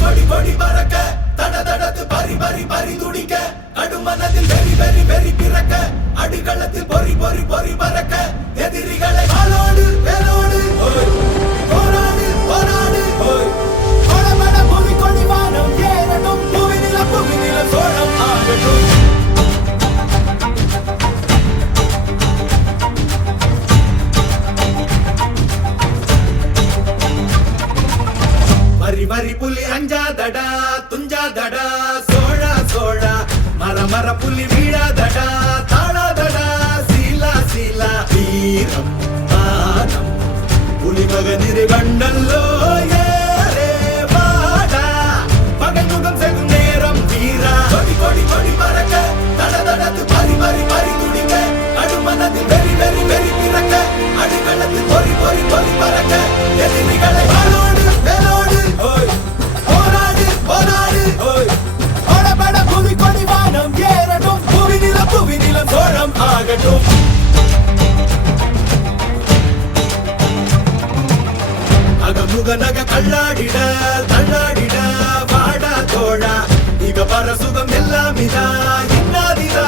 கொடி கொடி பறக்க தட தடத்து பறி பறி பறி துடிக்க கடுமனதில் வெறி வெறி வெறி பிறக்க அடிகளத்தில் பொறி பொறி பொறி பறக்க எதிரிகளை வாளோடு வேலோடு போராடு போராடு கொடமட புவி கொடி வானம் ஏறட்டும் புவி நில சோழம் ஆகட்டும் வரி வரி புலி அஞ்சாதடா துஞ்சாதடா சோழா சோழா மர மர புலி வீழாதடா தாழாதடா சீலா சீலா வீரம் மானம் புலி மகனிரு கண்டல்லோ ஏரே வாடா பகை முகம் செகும் நேரம் வீரா கொடி கொடி கொடி பறக்க தட தடத்து பறி பறி பறி துடிக்க அடுமனதில் வெறி வெறி வெறி பிறக்க அடிகளத்தில் பொறி பொறி பொறி பறக்க எதிரிகளை வாளோடு வேலோடு போராடு போராடு ஓடபட புவி கொடி வானம் ஏறட்டும் புவி நிலம் சோழம் ஆகட்டும் அகமுக நக கல்லாடிட தள்ளாடிட வாடா தோழா இக பர சுகம் எல்லாம் இதா இன்னாதிதா